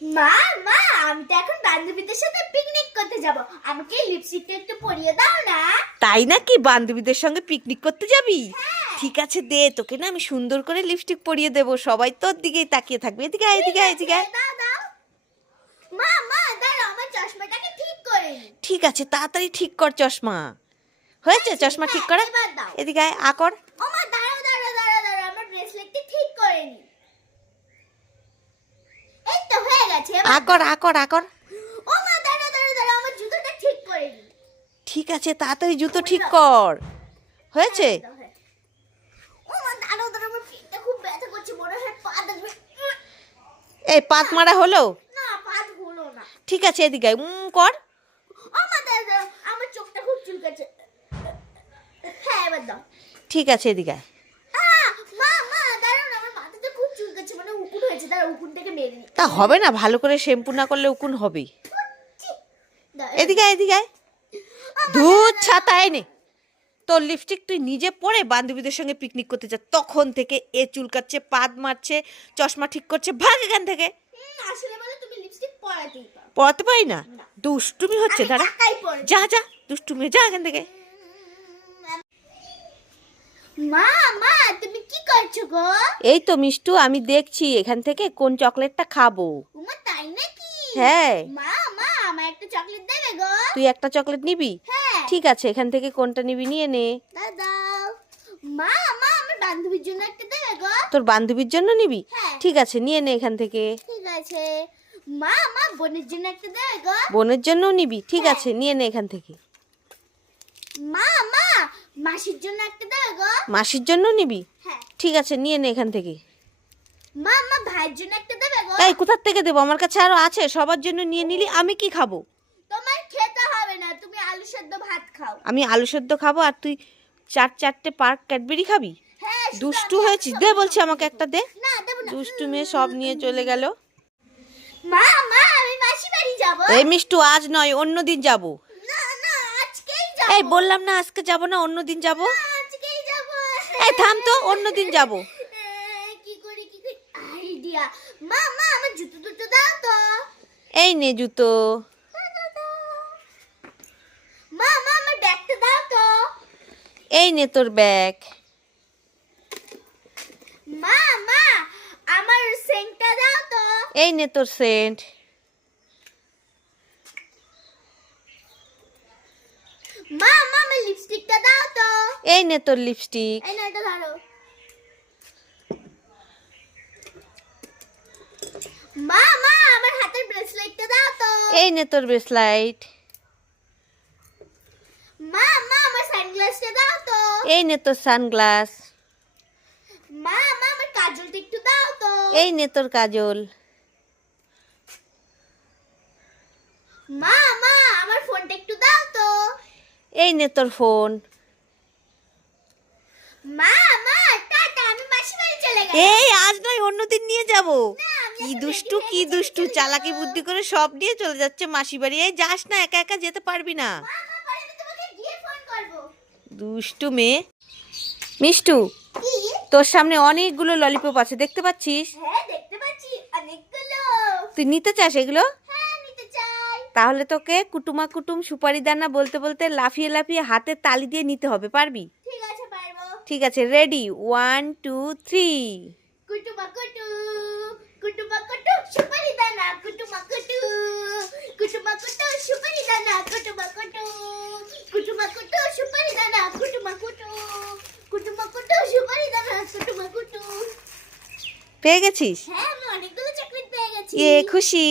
মা মা আমি তো এখন বান্ধবীদের সাথে পিকনিক করতে যাব, আমাকে লিপস্টিকটা একটু পরিয়ে দাও না। তাই নাকি? বান্ধবীদের সঙ্গে পিকনিক করতে যাবি? ঠিক আছে দে, তোকে না আমি সুন্দর করে লিপস্টিক পরিয়ে দেবো, সবাই তোর দিকেই তাকিয়ে থাকবে। এদিকে আয়, এদিকে আয়, এদিকে আয়। দাও দাও। মা মা দাঁড়াও, আমার চশমাটাকে ঠিক করে নি। ঠিক আছে, তাড়াতাড়ি ঠিক কর চশমা। হয়েছে চশমা ঠিক করা? এবার দাও। এদিকে আয়, আকর। ও মা দাঁড়াও দাঁড়াও দাঁড়াও দাঁড়াও, আমার ব্রেসলেটটা ঠিক করে নি। এই তো হয়ে গেছে, এবার আকর আকর আকর। ও মা দাঁড়াও দাঁড়াও দাঁড়াও, আমার জুতোটা ঠিক করে নি। ঠিক আছে, তাড়াতাড়ি জুতো ঠিক কর। হয়েছে? ও মা দাঁড়াও দাঁড়াও, আমার পিঠটা খুব ব্যথা করছে, মনে হয় পা দেখবে। এই পাত মারা হলো? না পা হলো না। ঠিক আছে, এদিকে আয়, কর। ও মা দাঁড়াও দাঁড়াও, আমার চোখটা খুব চুলকাচ্ছে। হ্যাঁ এবার দাও। ঠিক আছে, এদিকে আয়। মা মা দাঁড়াও না, আমার মাথাটা খুব চুলকাচ্ছে, মানে উকুন হয়েছে, দাঁড়াও উকুন থেকে মেরে নি। তা হবে না, ভালো করে শ্যাম্পু না করলে উকুন হবেই। এদিকে আয়, এদিকে আয়। দুধ ছাতা এনে তোর লিপস্টিক তুই নিজে পরে বান্ধবীদের সঙ্গে পিকনিক করতে যা, তখন থেকে এ চুলকাচ্ছে, পাদ মারছে, চশমা ঠিক করছে, ভাগ এখান থেকে। আসলে বলে তুমি লিপস্টিক পরাতেই পারো। পড়াতে পারি না? দুষ্টুমি হচ্ছে, আমি দাঁড়া। একাই পরি। যা যা, দুষ্টুমি, যা এখান থেকে। মা মা তুমি কি করছো গো? এই তো মিষ্টু, আমি দেখছি এখান থেকে কোন চকলেটটা খাবো। উমা তাই নাকি? হ্যাঁ। মা মা আমার একটা চকলেট দেবে গো? তুই একটা চকলেট নিবি? হ্যাঁ। ঠিক আছে, এখান থেকে কোনটা নিবি নিয়ে নে। দাও। মা মা আমার বান্ধবীর জন্য একটা দেবে গো? তোর বান্ধবীর জন্য নিবি? হ্যাঁ। ঠিক আছে, নিয়ে নে এখান থেকে। ঠিক আছে। মা মা বোনের জন্য একটা দেবে গো? বোনের জন্যও নিবি? ঠিক হ্যাঁ। আছে, নিয়ে নে এখান থেকে। মা মা মাসির জন্য একটা দেবে গো? মাসির জন্য নিবি? হ্যাঁ। ঠিক আছে, নিয়ে নে এখান থেকে। মা মা ভাইয়ের জন্য একটা দেবে গো? এই কোথার থেকে দেবো? আমার কাছে আরো আছে, সবার জন্য নিয়ে নিলি আমি কি খাবো? তোমার খেতে হবে না, তুমি আলু সেদ্ধ ভাত খাও। আমি আলু সেদ্ধ খাবো আর তুই চারটে পার্ক ক্যাডবেরি খাবি? হ্যাঁ শুধু দুষ্টু আমি হয়েছিস, একটা দে সবজি বলছি, খাবো। আমাকে একটা দে। না দেব না। দুষ্টু মেয়ে সব নিয়ে চলে গেল। মা মা আমি মাসি বাড়ি যাব। এই মিষ্টু, আজ নয়, অন্য দিন যাব। না না আজকেই যাব। এই বললাম না আজকে যাব না, অন্য দিন যাব। আজকেই যাব। এই থাম তো, অন্য দিন যাব। কি করি আইডিয়া। মা মা আমার জুতো দুটো দাও তো। এই নে জুতো। মা মা আমার ব্যাগটা দাও তো। এই নে তোর ব্যাগ। মা মা আমার সেন্টটা দাও তো। এই নে তোর সেন্ট। মা মা আমার লিপস্টিকটা দাও তো। এই নে তোর লিপস্টিক। এই না এটা ধরো। মা মা আমার হাতের ব্রেসলেটটা দাও তো। এই নে তোর ব্রেসলাইট। মা মা আমার সানগ্লাসটা দাও তো। এই নে তোর সানগ্লাস। মা মা আমার কাজলটা একটু দাও তো। এই নে তোর কাজল। মা মা আমার ফোনটা একটু দাও তো। এই নে তোর ফোন। মা মা টাটা, আমি মাসি বাড়ি চলে গেলাম। এই আজ নয়, অন্যদিন নিয়ে যাব। আমি কি এখন দুষ্টু, ready কি হয়ে গেছি, দুষ্টু, চলে চালাকি যাবো। বুদ্ধি করে সব নিয়ে চলে যাচ্ছে মাসি বাড়ি। এই যাস না, একা একা যেতে পারবি না। মা মা পরে আমি তোমাকে গিয়ে ফোন করব। দুষ্টু মেয়ে। মিষ্টু, কি? তোর সামনে অনেকগুলো ললিপপ আছে, দেখতে পাচ্ছিস? হ্যাঁ দেখতে পাচ্ছি অনেকগুলো। তুই নিতে চাস এগুলো? হ্যাঁ নিতে চাই। তাহলে তোকে কুটুমা কুটুম সুপারি দানা বলতে বলতে লাফিয়ে লাফিয়ে হাতে তালি দিয়ে নিতে হবে, পারবি? ঠিক আছে পারবো। ঠিক আছে, রেডি, 1 2 3। কুটুমা কুটু কুটুমা কুটু সুপারি দানা কুটুমা কুটু কুটুমা কুটু সুপারি দানা কুটুমা কুটু কুটুমা কুটু সুপারি দানা কুটুমা কুটু কুটুমা কুটু সুপারি দানা কুটুমা কুটু। পেয়ে গেছিস? হ্যাঁ আমি অনেকগুলো চকলেট পেয়ে গেছি। খুশি?